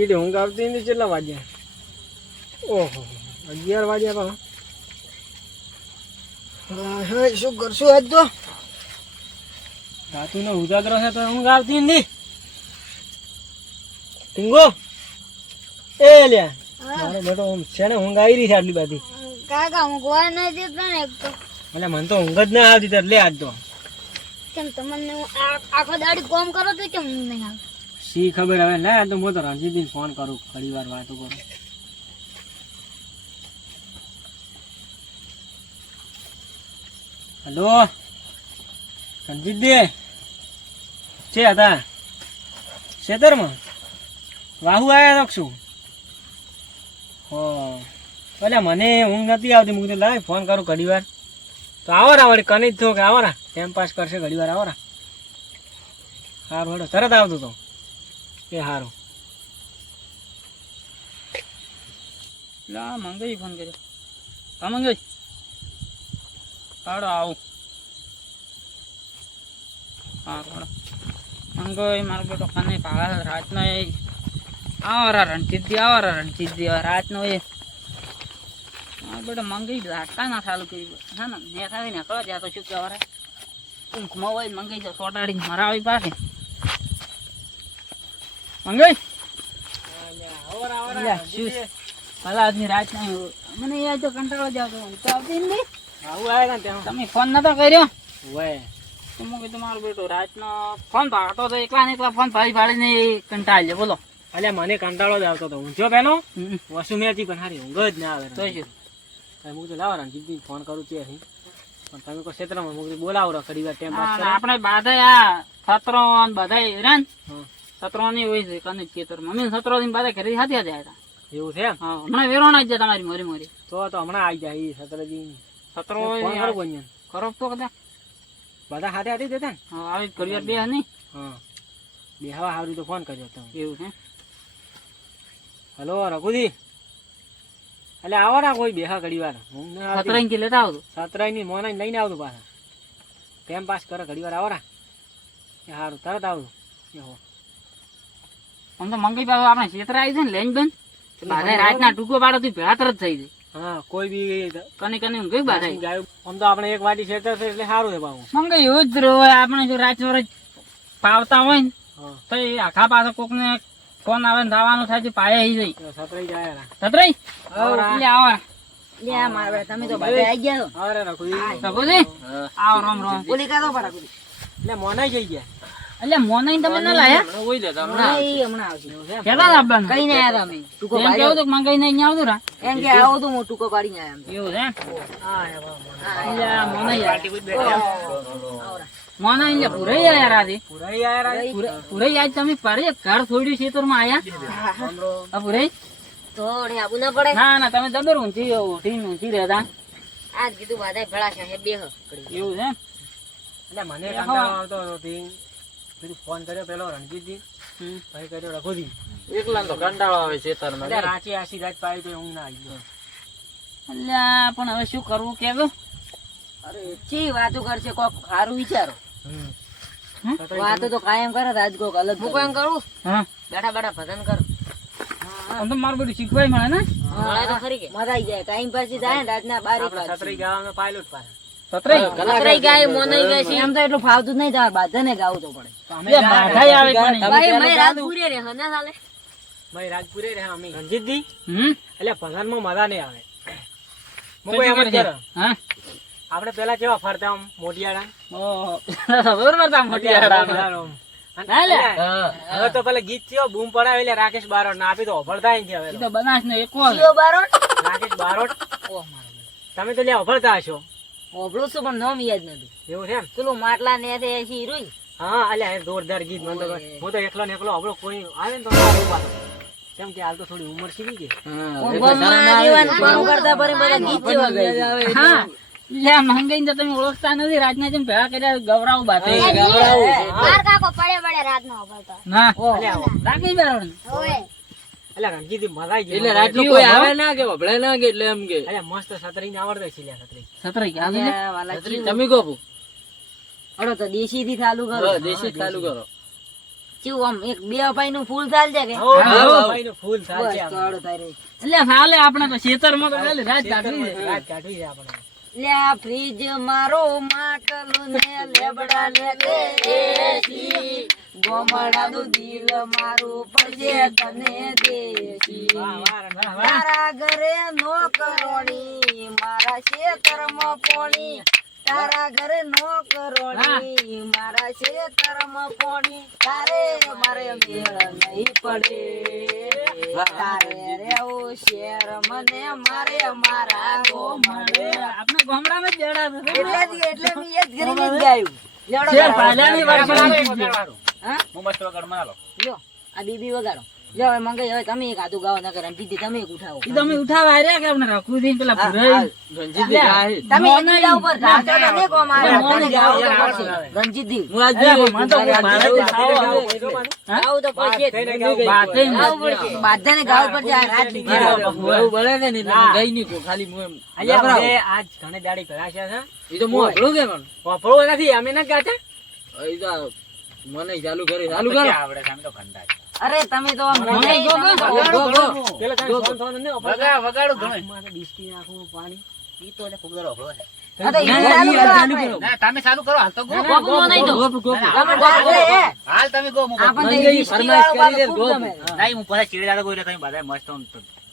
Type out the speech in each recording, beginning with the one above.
બીડી ઊંઘ આવતી નથી. કેટલા વાગ્યા? ઓહો 11 વાગ્યા. પણ શું કરશું આજ તો? રાતું નો ઉજાગરો છે તો ઊંઘ આવતી નથી. ટીંગો એ લ્યા મારો બેટો છે ને ઊંઘ આવી રહી છે આટલી બધી. કાકા ઊંઘવા ના દેતા ને એક તો. એટલે મને તો ઊંઘ જ ના આવતી. એટલે આજ તો કેમ તમને આખો દાડી કોમ કરો તો કેમ ઊંઘ નહીં આવે? શી ખબર હવે. ના તો હું તો રણજીતને ફોન કરું, ઘણી વાર વાતો કરું. હેલો રણજીતજી છે હતા ખેતરમાં વાહુ આવ્યા તો શું? હો એટલે મને ઊંઘ નથી આવતી. મૂકી લાવ ફોન કરું ઘણી વાર. તો આવો રા વળી કની જ થયો કે આવો રા ટાઈમ પાસ કરશે ઘણી વાર. આવો રા સારું હેડો તરત આવતું તો એ સારું. લા મંગાઈ ફોન કર્યો. હા મંગાઈ હાડો આવું. હા હાડો મંગાઈ મારો બેટો કને પાગા રાતનો એ આવરા રણજીતજી આવરા રણજીતજી રાતનો એ મારો બેટો મંગાઈ લાગતા ના ચાલુ કર્યું. હા ને મેં ખાવી ને કરો ત્યાં તો શું કહેવાય ઊંઘમાં હોય મંગાઈ જાવ સોટાડીને મારા આવી પાસે મંગાઈ ભલા આજની રાત મને યાદ તો કંટાળો જ આવતો તો આવતી નથી. તમે ફોન નતો કર્યો તો હું કીધું મારું બેટું રાતનો ફોન ભાગતો તો એકલા ને એકલા ફોન ભાડીને કંટાળી બોલો. અલ્યા મને કંટાળો જ આવતો હતો. ઊંઝો પેલો વસુ મેથી પણ હારી ઊંઘ જ ના આવે. તો શું હું તો લાવો રણજીતજી ફોન કરું ત્યાંથી. પણ તમે કોઈ ક્ષેત્રમાં મૂકી બોલાવો ઘડી વાર ટાઈમ પાસ. આપણે બધા સત્રો બધા હેરાન સત્રો ની હોય છે કને ખેતર મમ્મી સત્રો ની બધા ઘરે સાથે હતા. એવું છે? હા હમણાં વેરોણા જ તમારી મોરી મોરી તો હમણાં આવી જાય સત્રજી સત્રો કરો તો કદા બધા હાથે હાથી દેતા ને. હા આવી ઘડી વાર બે નહીં. હા બે હવા સારું તો ફોન કર્યો તમે. એવું છે? હલો રઘુજી એટલે આવો ના કોઈ બેહા ઘડી વાર. સતરાઈ થી લેતા આવતું સતરાઈ ની મોના લઈને આવતું પાછા ટાઈમ પાસ કરે ઘડી વાર. આવો ના એ સારું તરત આવતું. આમ તો મંગાઈ પાછું આપણે ક્ષેત્ર આવી છે ને લેન બેન બધા રાતના ટૂંકો પાડો તું ભેળા તરત થઈ જાય. હા કોઈ બી કને કને ઊંઘી બાધા ગાયું. આમ તો આપણે એક વાટી ક્ષેત્ર છે એટલે સારું છે પાછું. મંગાઈ એવું જ હોય. આપણે જો રાત વરસ પાવતા હોય ને તો એ આખા પાછો કોક ને ફોન આવે ને દાવાનું થાય છે પાયા આવી જાય. સતરાઈ જાય સતરાઈ એટલે આવો તમે તો બધા આવી ગયા છો. અરે રઘુજી રઘુજી આવો રામ રામ. બોલી કાઢો પડા એટલે મોનાઈ જઈ ગયા. એટલે મોને તમે ના લાયા હમણાં આવશે. કેટલા લાવવાનું કઈ ને આયા તમે ટૂંકો એમ કેવું તો મંગાઈ ને અહીંયા આવતું રા એમ કે આવો તો હું ટૂંકો પાડીને આયા. એવું છે મોને એટલે પૂરાઈ આયા રાતે પૂરાઈ આજ તમે પાડે ઘર છોડ્યું ખેતરમાં આયા પૂરાઈ થોડે આબુ ના પડે. ના ના તમે જબર ઊંચી રહેતા આજ કીધું બધા ભેળા છે બે એવું છે. એટલે મને કંટાળો આવતો હતો. બીજું ફોન કર્યો પેલો રણજીતજી ભાઈ કર્યો રઘુજી. એકલા તો કંટાળો આવે છે એટલે રાચી આશી રાત પાડી તો ઊંઘ ના આવી ગયો. અલ્યા પણ હવે શું કરવું કેવો? અરે ચી વાતો કરશે કોક સારું વિચારો. વાતો તો કાયમ કરે આજ કોક અલગ. હું કામ કરું હા બેઠા બેઠા ભજન કરો. આમ તો મારું બધું શીખવાય મળે ને. મળે તો ખરી કે મજા આવી જાય. ટાઈમ પાસ જાય ને રાતના 12 સતરી ગાવાનો પાયલોટ પાસે સતરાઈ ગાય મોનાઈ ગાય છે. એમ તો એટલું ફાવતું નહીં જાય. બાધાને ગાવું તો પડે. બાધાઈ આવે પણ મેં રાત પૂરી રે હને ચાલે. ભાઈ રાજપુરે રહે અમે રણજીતજી. હમ એટલે પસંદમાં મજા નહીં આવે. હા આપડે પેલા કેવા ફરતા આમ મોટિયાળા. હવે તો પેલા ગીત થયો બૂમ પડાવે એટલે રાકેશ બારોટ ના આપી તો અભળતા હવે બનાસ નો એક રાકેશ બારોટ. તમે તો લ્યા અભળતા હશો. ઓભળું છું પણ નામ યાદ નથી. એવું છે એમ? પેલું માટલા ને હીરું. હા અલ્યા જોરદાર ગીત. મને તો હું તો એકલો ને એકલો અભળો કોઈ આવે ને તો સારું પાછું. કેમ કે હાલ તો થોડી ઉંમર સીધી ગઈ. હા લે મંગાઈ તો તમે ઓળખતા નથી. રાજના જેમ ભેળા કર્યા ગવરાવ બાતે ના રાખી બારોડ અલ્યા રણજીતજી મજા આવી ગઈ. એટલે રાજુ કોઈ આવે ના કે વભળે ના કે એટલે એમ કે અલ્યા મસ્ત સતરી ને આવડે છે. લ્યા સતરાઈ કે તમે ગોપુ અડો તો દેશી થી ચાલુ કરો. દેશી ચાલુ કરો. ચેવું આમ એક બે અપાઈનું ફૂલ ચાલશે કે હો, હા, હા. ભાઈનું ફૂલ બસ સાચે તો હાલો તારે. એટલે ચાલે આપણે તો ખેતરમાં તો ચાલે, રાત કાઢવી છે. રાત કાઢવી છે આપણે. લે આ ફ્રીજ મારો માટલું ને લેબડા ને દેશી ગોમડાનું દિલ મારું પડશે તને દેશી વાહ, વાહ, વાહ, વાહ. તારા ઘરે નો કરોડી મારા ખેતરમાં પોણી તારા ઘરે નો કરોડી મારા ખેતરમાં પોણી તારે મારે મેળ નહીં પડે તારે રેવું શેર મને મારે મારા ગોમડે આપણે ગામડામાં જ બેડા છે. એટલે મેં એ જ કરીને જ ગાયું લેવડો શેર ગાળો. પાલાની વર્ષ હા? હું મસ્ત વગાડ મારો. લ્યો આ બીબી વગાડો લ્યો હવે મંગાઈ હવે તમે એક આધું ગાવો નકર અને દીદી તમે એક ઉઠાવો ઈ તમે ઉઠાવા આર્યા કે આપણે રાખવું છે પેલા ભુરાઈ? તમે એકબીજા ઉપર ધાતો તો નહીં કહો મારે. મોને ગાવું તો ગાવું પડશે. આવે. રણજીતજી અરે પણ મને તો કોઈ મારે જ ખાવા ગાવું તો પડશે જ. થઈને ગાવું. બાતે ને ગાવું પડશે. બધાને ગાવું પડશે આ રાત લીધી હા. રાત. અલ્યા હવે આજ ઘણે દાડી ભરાશ્યા છે. ઓય. વાપરવું નથી, અમે નથી ગાતા. આવડે છે, આમ તો કંટાળ. અરે તમે તો આમ મને ગો, ગો, વગાડો. પેલા કાંઈ ફોન થવાનો નહીં વાપરતા. વગાડું ઘણું. માથે ડિસ્કી નાખવું, પાણી. ઈ તો એટલે ફુગરો અભળો છે. હા તો ઈ ના, ચાલુ ઈ કરો ચાલુ આપણે. કરો. ના, તમે ચાલુ કરો, હાલ તો ગો. ગોપુ માં નહીં તો. તમે ના, ગાશે, હે? હાલ તમે ગો, હું ગો. આપણને મંગાઈ ઈ ફરમાઈશ ઈસ્ટી વાળું કરી દે, ખૂબ ગમે. નહીં, હું પછી ચીડી દાદા કોઈ તમે બધા મસ્ત હું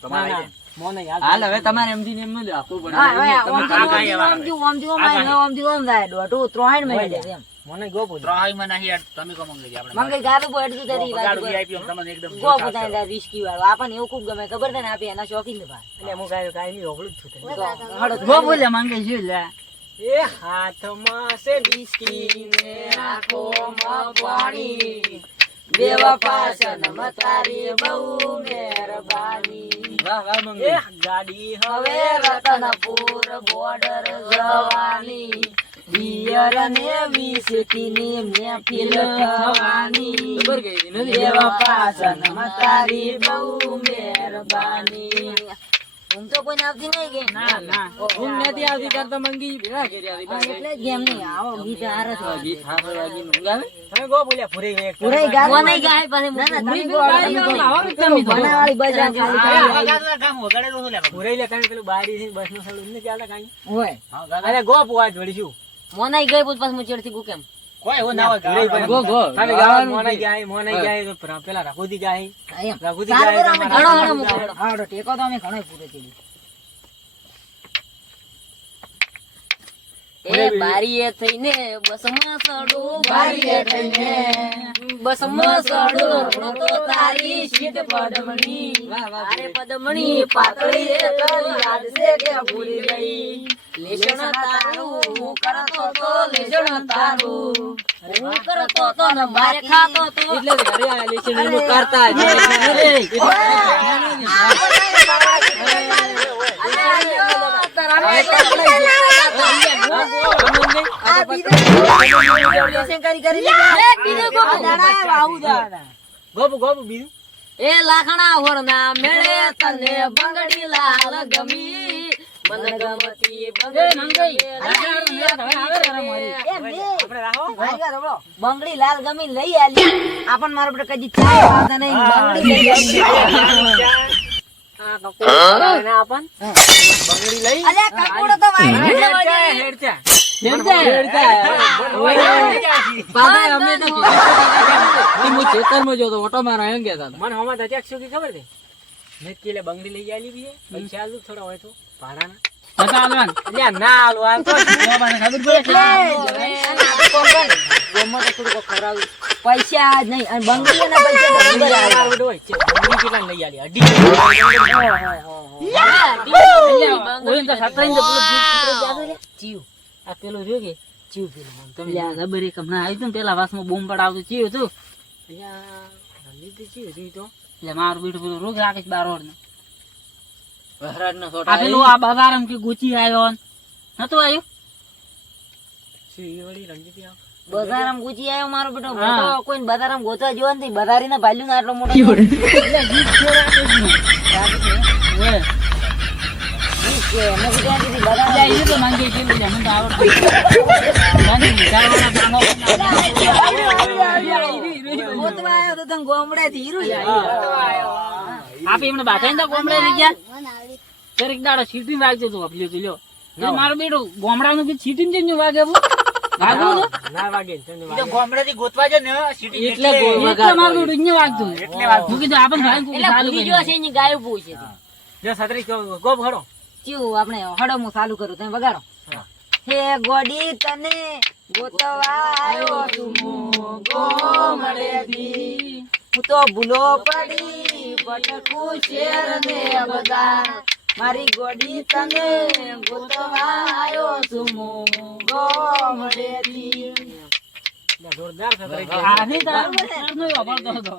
તમારે ના, આવી ના, મોને યાદ હા, હવે આ ગાય એવા આમ થયું, આમ થયું, આમ થયું, આમ થાય. દોઢું, ત્રણ મહિને જાય એમ. મને ગોપુ જાય. ત્રણેયમાં નહીં યાર, તમે કો મંગાઈ જાય આપણે. મંગાઈ ગાતું કોઈ અડધું તારી વાત વગાડું કરે. VIP તમને એકદમ ગો પોતાની તારી રિસ્કી વાળું. આપણને એવું ખૂબ ગમે ખબર છે ને આપી એના શોખીન ને ભાઈ. એટલે હું કાંઈ નહીં હોભળું જ છું તને. હળો ગો બોલે માંગે છે લે. એ હાથમાં છે ડિસ્કી ને આંખોમાં પાણી બેવફા સનમ તારી બહુ મહેરબાની એ ગાડી હવે રતનપુર બોર્ડર જવાની પિયર ને વિસકી ની મહેફિલ થવાની બેવફા સનમ તારી બહુ મહેરબાની ઊંઘ તો કોઈને આવતી નહીં કે ના ના ઊંઘ નથી આવતી કરતો મંગી એટલે જ ગેમ નહીં આવો ગીત હારે તમે ગો બોલ્યા પૂરી ગઈ એક. પૂરાઈ ગાતો નહીં ગાય પાછી ના ના તમે ગો તમે તો. બનાવાળી બજાર ખાલી આ કરી વગાડવા કામ વગાડે તો શું લે બાપુ? પૂરાઈ લે કાંઈ પેલું બારી છે બસનું સળું નથી ચાલતા કાંઈ. હોય હા, વગાડો. અરે ગો પૂવા જોડીશું. મોનાઈ ગઈ પૂછ પાછ હું ચડતી ગુ કેમ કોઈ એવું ના હોય, પૂરાઈ ગાળો ગો, ગો. તમે ગાવાનું મોનાઈ જાય, મોનાઈ જાય તો પેલા રઘુજી જાય. એમ રઘુજી સારું જાય કરો, અમે તો ઘણો મારા ઘણો મૂકો. હાડો ટેકો તો અમે ઘણો પૂરે ચડી એ બારીએ થઈને બસમાં સડું બારીએ થઈને બસમાં સડું તો તારી સીટ પદમણી અરે પદમણી પાતળી રે તને યાદ છે કે ભૂલી ગઈ લેસણ તારું હું કરતો તો લેસણ તારું હું કરતો તો ને મારે ખાતો તો એટલે ઘરે આ લેસણ નું કરતા ગોપુ ગોપુ બીજું એ લાખણા હોરના મેળે તને બંગડી લાલ ગમી મન ગમતી બંગડી લાલ ગમી લઈ આલી આપણ મારા બેટા કદી ચાય વાતા નહીં બંગડી લઈ આલી બંગડી લઈ અલ્યા કકોડો તો વાઈ એટલે વળી. હેડચા. મને હમણાં અચાક શું કી ખબર છે મેં કીલે બંગડી લઈ આલી બી છે. પૈસા આલું થોડા હોય તો ભાડાના. પતા આલવાન. અલ્યા ના આલું આમ તો બાબાને ખબર પડે કે પૈસા જ નહીં અને બંગડી ના પૈસા તો અંદર આવે. આ બધું હોય છે. બંગડી કેટલા લઈ આલી? અઢી. ઓય તો સત્રાઈ તો પેલો જીવ આ પેલું રહ્યું કે ચીવ પેલું મને તમે લ્યા ખબર એક હમણાં આવ્યું તું ને પેલા વાસમાં બોમ્બ પડાવતું ચીયું હતું અલ્યા રણજીતજી ચીવ હતું ઈ તો એટલે મારું બેટું પેલું રોગ રાખીશ બારોડ ને આ પેલું આ બજારમ કે ગુચી આવ્યો ને નતું આવ્યું ચીવ ઈ વળી રણજીતજી આવ. બજારામ ગુચી આવ્યો મારો બેટો હા. મોટો કોઈ બજારામ ગોતવા જેવો નથી બજારી ને ભાલ્યું ને આટલો મોટો એટલે ગીત છે રાખે જ નહીં. ઓય કે એમને કીધું કીધી બજાર એટલે એ તો માંગે છે એટલે મને તો આવડતું નથી. મને વિચારવાના કામો પણ ના આવડે. ગોતવા તને ગોમડેથી હીરું જ. આપે એમને બાધાઈને તો ગોમડે લઈ ગયા દરેક દાડો સીટી વાગજો તો આપલ્યો તો લ્યો એટલે મારો બેટો ગોમડાનું બી સીટી ને વાગે એવું વાગવું ને ના વાગે ને ઈ તો ગામડેથી ગોતવા છે ને સિટી એટલે મારો બેટો અહીંયા વાગતું હું કીધું આપણને ભાઈ એટલે ભૂલી ગયો છે એની ગાયું પૂછ છે જો છત્રી ગોપ ખડો ચીવું આપણે હડો હું ચાલુ કરું તમે વગાડો. હે ગોડી તને ગોતવા આવ્યો તું ગોમડેથી, હું તો ભૂલો પડી ભટકું શેર ને બજાર, મારી ગોડી તને ગોતવા આવ્યો છું ગોમડેથી. જોરદાર છત્રી આની તાર નો વાપરતો હતો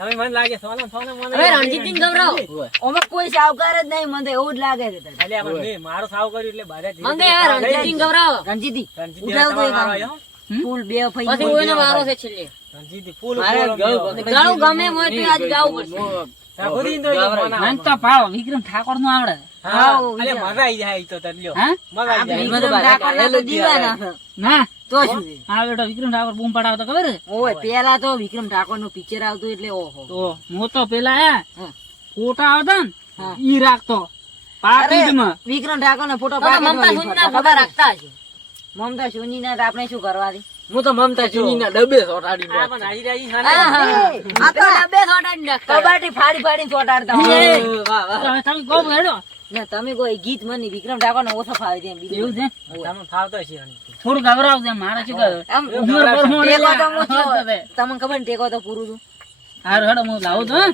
તમે મને લાગે સોના સોના મને હવે રણજીતજી ને ગભરાવો. ઓમાં કોઈ સાવકાર જ નહીં, મને તો એવું જ લાગે છે તને. અલ્યા પણ મેં મારો સાવ કર્યું એટલે બારે મંગે યાર રણજીતજી ને ગભરાવો. રણજીતજી ઉઠાવ તો એક આમ. ફૂલ બે ફઈ પછી ઓયનો વારો છે છેલ્લે. રણજીતજી ફૂલ ગાળું ગમે મોય તો આજ ગાવું પડશે. મન તો પાડો વિક્રમ ઠાકોર નું આવડે હા અલ્યા મજા આવી જાય તો તલ્યો હા મજા આવી જાય વિક્રમ ઠાકોરના તો દીવાના છે. ના તો શું છે? હા બેટો વિક્રમ ઠાકોર બૂમ પડાવતો ખબર છે ઓય પેલા તો વિક્રમ ઠાકોર નું પિક્ચર આવતું એટલે ઓહો. તો હું તો પેલા હા. ફોટા આવતા ને હા. ઈ રાખતો પાર્ટીમાં વિક્રમ ઠાકોર નો ફોટો મમતા સોનીના ફોટા રાખતા છે. મમતા સોની ના આપણે શું કરવા દે? હું તો મમતા ચીની ના ડબ્બે સોટાડી આ પણ હાજી રાજી આ તો ડબ્બે સોટાડી નાખતા. કબાટી ફાડી ફાડી સોટાડતા હોય. તમે કહો હેડો ના તમે કોઈ ગીત મને વિક્રમ ઠાકોર નો ઓછો ફાવે છે એમ બીજું. એવું છે તમને ફાવતો છે રણજીતજી. થોડું ગભરાવશે મારે શું કહે આમ ઉંમર પર હું ટેકો તો હું હા, છું. તમને ખબર ને ટેકો તો પૂરું છું. હારું હેડો હું લાવું છું હં?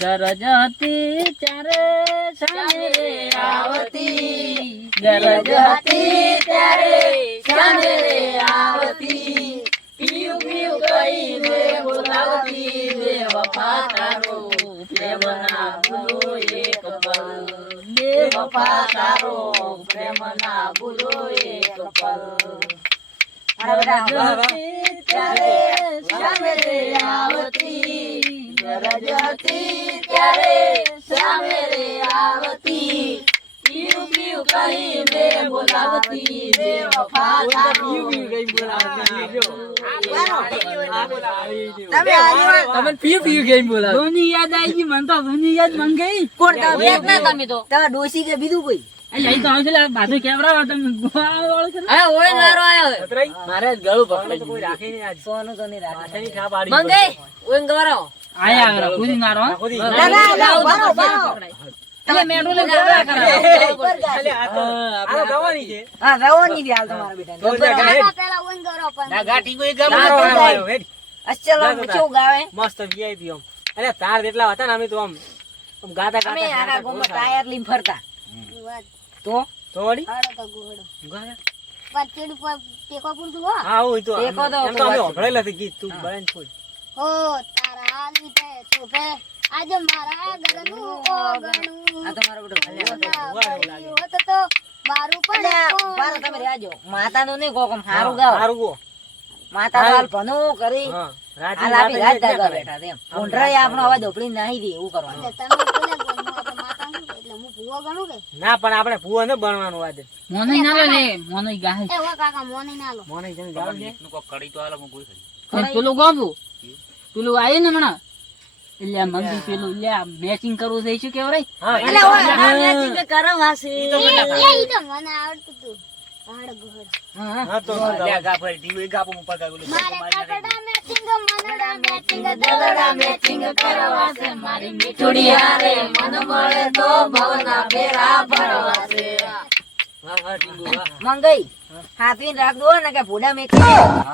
ગરજ હતી ત્યારે સામે રે આવતી, ગરજ હતી ત્યારે સામે રે આવતી, પીયું પીયું કહીને બોલાવતી, બે વફા તારો પ્રેમ ના ભૂલો એક પલ, બે વફા તારો પ્રેમ ના ભૂલો એક પલ. ગરજ હતી ત્યારે સામે રે આવતી, ગરજ હતી ત્યારે સામે રે આવતી, પીયું પીયું કહીને બોલાવતી, બે વફા તારો તમે પીયું પીયું ગઈ બોલાવ ધોની યાદ આવી ગઈ મને તો ધોની યાદ મન ગઈ કોણ તમે એક ના તમે તો તમે ડોસી કે બીજું કોઈ? અહીં તો આવશે બાજુ કેવડાવો તમે વાળો છે હવે ઓય વારો આવ્યો છે. છત્રી મારે ગળું તો કોઈ રાખે નહીં આજ સોનું તો નહીં રાખે. પાછળની છાપ આડી મંગે ઓય ગવરાવો. આયા આગળ કુદી મારો હં? ખુદી. ના ના ના બારો બારો. એટલે મેઠું ને ગળા કરાવો. અલ્યા આ તો ગવાની છે હા રવાની દે હાલ તમારા બેટા. તો જા ગાય ના ગાટી કોઈ તારો ગામ આવ્યો હેડ અચ્છા કેવું ગાવે? મસ્ત વીઆઈપી આમ અરે તાર જેટલા હતા ને અમે તો આમ ગાતા અમે આખા ગાતા ગામમાં ટાયર લઈને ફરતા. તો થોડી હા હોય તો ટેકો તો એમ તો અમે ઓભળેલા છે ગીત તું બળાઈને છોડ આ તમારો બેટો અલ્યા, બારો તમે રહેજો. માતાનું નહીં કોક આમ હારું ગાવ. હારું ગો માતા હાલ ભણું કરી હા હાલ આપી રાત દાગા બેઠા છે એમ. ઊંઢરાએ આપણો અવાજ ઓપડી નાહી દે એવું કરવાનું. ના પણ આપણે ભૂવા ન બનવાનું આજે મોનઈ ના લે ને મોનઈ ગાય મોને જઈને ગાવ દે નું કોક કડી તો હાલો હું કોઈ કરી અને પેલું ગાવું પેલું આયે ને હમણાં એટલે આ મંદિર પેલું લે મેચિંગ કરવું છે શું કેવરાય હા અલ્યા, ઓય, આ મેચિંગ તો કરમ હશે. હા, હા તો લ્યા ગા ફરી ટીવી ગાપો ઉપર ગાગુલું મીઠુડી હારે મન મળે તો ભવના ફેરા ભરવા છે. હા હા ટીંગુ હા મંગઈ હાથવીને રાખજો ને કે ભૂડા મેકી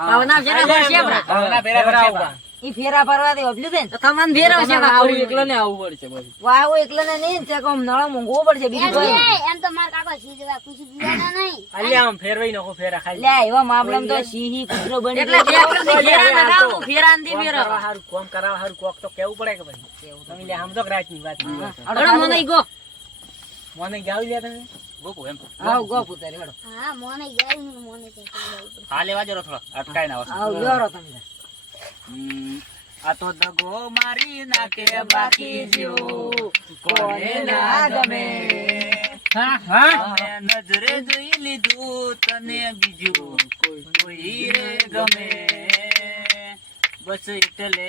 ભવના ફેરા ભરશે આપણા. ભાવના ફેરા ભરશે ઈ ફેરા ભરવા દે ઓબલ્યું છે ને તો તમને ફેરવશે કાકા. એકલો ને આવવું પડશે બધું વાહુ એકલા ને નહીં તે કોમ નળો મૂંઘવો પડશે બીજું કોઈ નહીં. અલ્યા આમ ફેરવાઈ નાખો ફેરા ખાલી લે એવા મામલામાં તો સિંહી કૂતરો બની એટલે ફેરા લગાવું ફેરા ને ફેરા હારું કોમ કરાવવા હારું કોક તો કેવું પડે કે ભાઈ તમે લે આમ તો રાતની વાત અડો મને ગો મને ગાવી લે તમે ગોપુ એમ આવ ગો પુતારી હડો હા લેવા જરો થોડો અટકાય ના આવ યોરો તમે આ તો દગો મારી નાખે બાકી જેવું કોને ના ગમે હા હા અમે નજરે જોઈ લીધું તને બીજું કોઈ રે ગમે બસ એટલે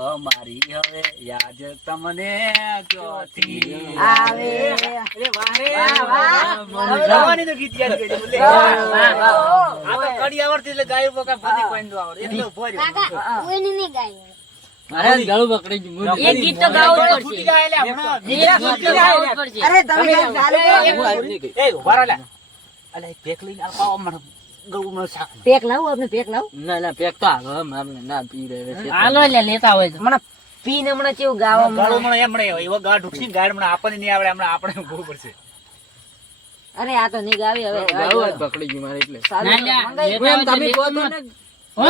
અમારી હવે યાદ તમને ક્યોથી આવે અરે વાહ રે વાહ, વાહ. જવાની તો ગીત યાદ કરી બોલે આ તો કડી આવડતી એટલે ગાયું બકા બધી કોઈ નો આવડે એટલે ઉભો રહ્યો. મારે ગળું પકડી ગયું એક ગીત તો ગાવું જ ફૂટી પડશે. જાય એટલે હમણાં એક ગીત તો ગાવું જ પડશે. અરે તમે યાર ચાલુ કરો. એ ઉભા રહો લે. અલે પેક લઈને આવો અમારું ગળું માં શાક. પેક લાવું આપણે પેક લાવું ના ના પેક તો આવે મારે ના પી રહે છે હાલો એટલે લેતા હોય તો. મને પીને હમણાં કેવું ગાવા ગળું મને એમ નહીં એવો ગા ઢુકસીને ગાડ મને આપણને નહીં આવડે હમણાં આપણે બહુ પડશે. અરે આ તો નહીં ગાવી હવે ગળું જ પકડી ગયું મારે એટલે સારું, ના, ના, મંગાઈ. લેતા હોય તો તમે લેતા કહો તો હોય. ને હો?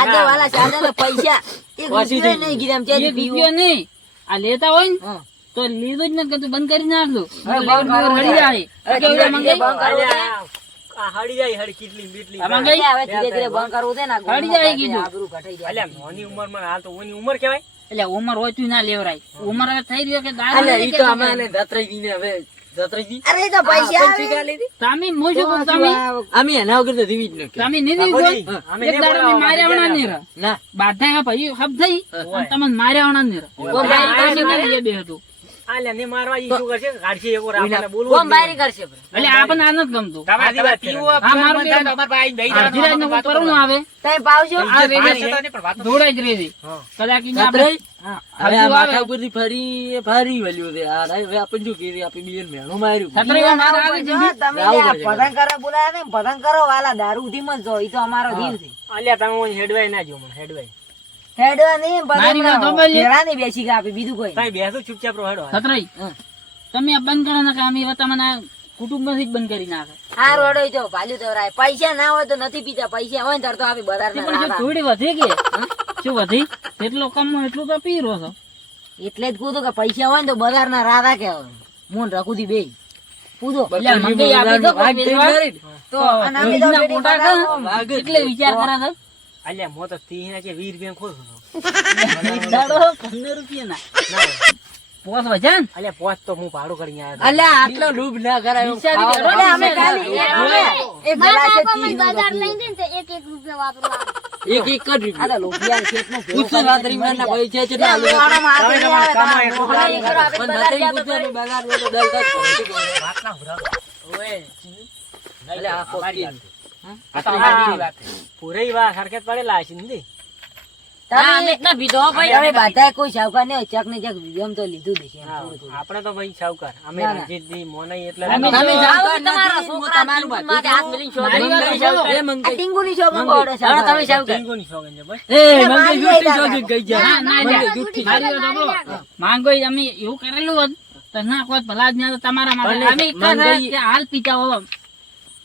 આજે વાલા ચાંદા પૈસા એક પછી રૂપિયો થઈ નહીં ગીરામ એ ચાલી વિડિયો નહીં આ લેતા હોય ને હા. તો લીધું જ ને કે તું બંધ કરી નાખ દો હવે બંધ કરો. હળી જાય અરે કેવું ધીરે મંગાઈ? ધીરે બંધ કરો. અલ્યા, આ હળી જાય હળી કેટલી બીટલી આ મંગાઈ? હવે ધીરે ધીરે બંધ કરવું છે ને આ હળી જાય ગોળમાં કીધું. આબરૂ ઘટાઈ જાય. અલ્યા નાની ઉંમરમાં હાલ તો ઓની ઉંમર કહેવાય એટલે ઉંમર હોય તું ના લેવરાય ઉંમર હવે થઈ રહ્યો કે દાદા અલ્યા, નહીં ઈ તો કે અમારે ધતરાઈ ગઈ ને હવે ધતરાઈ ગઈ અરે એ તો પૈસા આવે. તમે હું શું કહું તમે અમે એના વગર તો દીવી જ નથી તમે નહીં બાપુજી, દીધું અમે એક નહીં દાડો બોલાવો, માર્યા અમે વણા નહીં નહીં રહે ના બાધા પછી હબ થઈ અને તમને માર્યા વણા નહીં રહે કોમ બારી કરશે તમે એ બે હતું આલ્યા ને મારવા ઈ શું કરશે કાઢશે એક વાર આપણને કોમ બોલવું જ બારી નહીં. કરશે બરો. એટલે આપણને આ નથી ગમતું તમે પીવો હા, મારું પીવો, બેન. તમારા પાસે આવીને બેહી અડધી રાતનું જવાનું, કોઈ પરણું આવે તમે પાવશો આ રેડી વાત રહે. થતા નહીં, પણ વાત દોડાઈ જ રહે છે હા. કદાચ ઈ ધતરાઈ? હા, હવે હજુ આ આવે. માથા ઉપરથી ફરી વળ્યું છે આ હવે આપણે શું કીધું આપણે બીજે મેણું માર્યું છત્રી જીવન માં આવું આવે છે. પડશે. તમે આવું આ પડશે. પતંગ કરવા બોલાયા ને પતંગ કરો વાલા દારૂ થી મત જો ઈ તો અમારો જીવ છે અલ્યા તમે ઓની હેડવાય ના જો મને હેડવાય હેડવા નહીં મારી વાત સાંભળજે. ભેળા નહીં બેસી ગયા આપી બીજું કોઈ તમે બેસો ચૂપચાપ રહો હેડો છત્રી હમ. તમે આ બંધ કરો ને કે અમે હવે તમને આ કુટુંબમાંથી જ બંધ કરી નાખે આ રોડો ઈ તો ભાલ્યું તો રાય પૈસા ના હોય તો નથી પીતા પૈસા હોય ને તાર તો આપી બજાર તે પણ જો થોડી વધી કે શું વધી જેટલો કમો એટલું તો પી રહ્યો છો એટલે જ કૂદું કે પૈસા હોય ને તો બજાર ના રાધા કે મોન રખુદી બે પૂછો એટલે મંગાઈ આપી દો કોઈ વેચવા. તો તો અને અમે તો રોજના પેલી પોટા બજારમાં કરે, એટલે વિચાર કરે છે અલ્યા મો તો 30 ના કે 20 રૂપિયા ખોશું દાડો 15 રૂપિયાના પોસ વજાન અલ્યા પોચ તો હું ભાડું કરીને આવ્યો અલ્યા આટલો લૂપ ના કરાય વિચારી ખાવા કરો ને, અમે ખાલી એક ગ્લાસ જ ચીઝ એક એક જ રૂપિયો. આ તો લોભિયા ખેતનું કેવું પૂછો રાત્રિમાં ના પૈસા કેટલા આલે? વાળામાં હાથ તમે નહીં આવે, કમાય એટલું મોહરા લાગે. નહીં કરો, આપણે પણ બજાર રાત્રિ ગયા તો પૂછો ને બગાડ હોય તો દલ કાઢ પડે. વાત ના ભરાવો. અલ્યા, આ અમારી કોકી. વાત છે. આ તો અમારી વાત છે. પૂરેય વા સરખેજ પડેલા છે ને ના, અમે જ ના પીધો હો ભાઈ તમે બધાએ કોઈ શાહુકાર નહીં હોય, ચક ને ચક વિયમ તો લીધું જ હશે એમ હા, થોડું થોડું. આપણે તો ભાઈ શાહુકાર અમે ના, ના. રણજીતજી મોનઈ એટલે અમે તમે જો- શાહુકાર આવું તમારા નથી, હું છોકરા તમારું ટીંકુ માટે હાથ મેલીને શોધે. મારી વાત મંગાઈ સાંભળો. જાઓ. એ આ મંગાઈ. ટીંગુની શોખન ગોળે શાહુકાર. તમે શાહુકાર. ટીંગુની શોખીન છે ભાઈ એ એટલે મંગાઈ મારી જુઠ્ઠી દાદા. શોધી ગઈ જાય. ના, ના, મંગાઈ ના. જુઠ્ઠી. મારી વાત સાંભળો. માંગો ઈ અમે એવું કરેલું હોત તો ના કોઈ ભલા જ ના તો તમારા માટે ભલે, અમે માંગોઈ- કે હાલ પીતા હો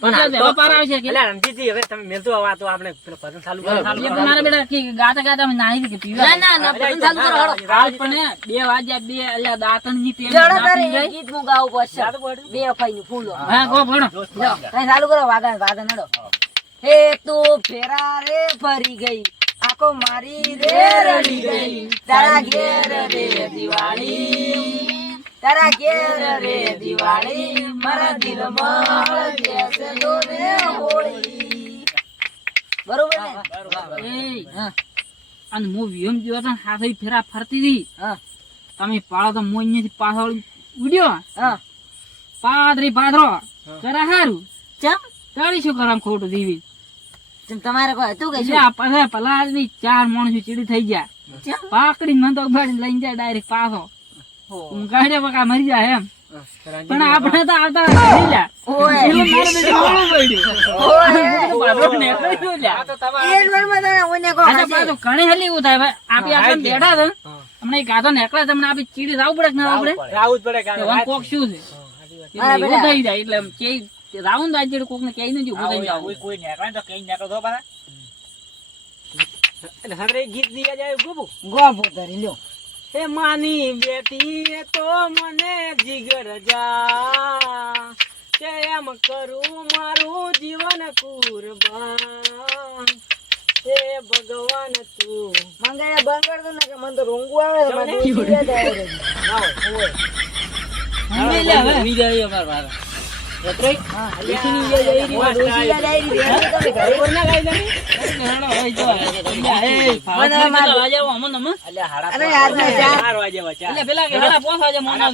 પણ એટલે આ તો- વેપાર આવશે કે એટલે રણજીતજી હવે તમે મેલતો આવો આ તો આપણે પેલો ભજન ચાલુ કરો બરાબર. ચાલુ એટલે કરો. મારા બેટા કે ગાતા ગાતા અમે નાહી કે પીવા ના ના ભજન ચાલુ કરો, હળો. હાલ પણ 2 વાગ્યા 2 એટલે દાંતણ ની પેન જડો તારે દાંતણ એક જાય. ગીત હું ગાવું પડશે. જાતું પડ્યું? બે અફાઈનું ફૂલો. હા ગો ભણો જોશ લો, પડી જાય. તમે ચાલુ કરો વાદા વાદા નડો. હે તું ફેરા રે ફરી ગઈ આંખો મારી રે રડી ગઈ તારા ઘેર રે દિવાળી તારા ઘેર રે દિવાળી મારા દિલમાં બેસે લો રે હોળી. બરોબર ને? એ હા અને હું વિયમ જેવો હતો ને હાથે ફેરા ફરતી હતી હા તમે પાડો તો હું અહીંયાથી પાછળ ઉડ્યો હા પાદરી પાદરો જરા હારું ચમ તાળી શું કરામ ખોટું દીવી ચમ તમારે કોઈ હતું કે એટલે શું? આ પાછા પલાળની 4 માણસો ચીડી થઈ ગયા ચમ? પાકડી મને તો ઉપાડીને લઈને જાય ડાયરેક્ટ પાછો ઊંઘાડે બકા મરી જાય એમ પણ આપણે તો આવતા રહી જા ઓય. એટલે મારે બેટું મોડું પડ્યું. ઓય. પાછો નીકળી લ્યા. આ તો તમારે એ જ વારમાં તને ઓને કહો આ તો ખાશે. પાછું ઘણી હલી એવું થાય ભાઈ. આપણે આટલા બેઠા છે હા. હમણાં એક ગાતો નીકળે તમને આપી ચીડી રાવું પડે કે ના રાવું પડે આવું જ પડે કે કે વન કોક શું છે મારા એટલે એવું બેટા. થઈ જાય એટલે એમ કે રાઉન્ડ આ જેડું કોક ને કહી ને ઉભું થઈ જાવ કોઈ કોઈ નેકળે તો કઈ નેકળો તો પાછા. એટલે હવે ગીત દિયા જાય ગોબુ ગોભો ધરી લ્યો. એ માની બેટી એ તો મને જીગર જા કે એમ કરું મારું જીવન કુરબાન હે ભગવાન તું મંગાયા બંગર તો ના કે મને તો રોંગું આવે છે મારે દોસ્તી યાદ આવે છે. ના હોય. સમજી લે હવે ઉઈ જાય અમારા વાળા. અલ્યા, હાડા અરે યાર, ના, ચાર. 4 વાગે પેલા કે હાડા 5 વાગે મોના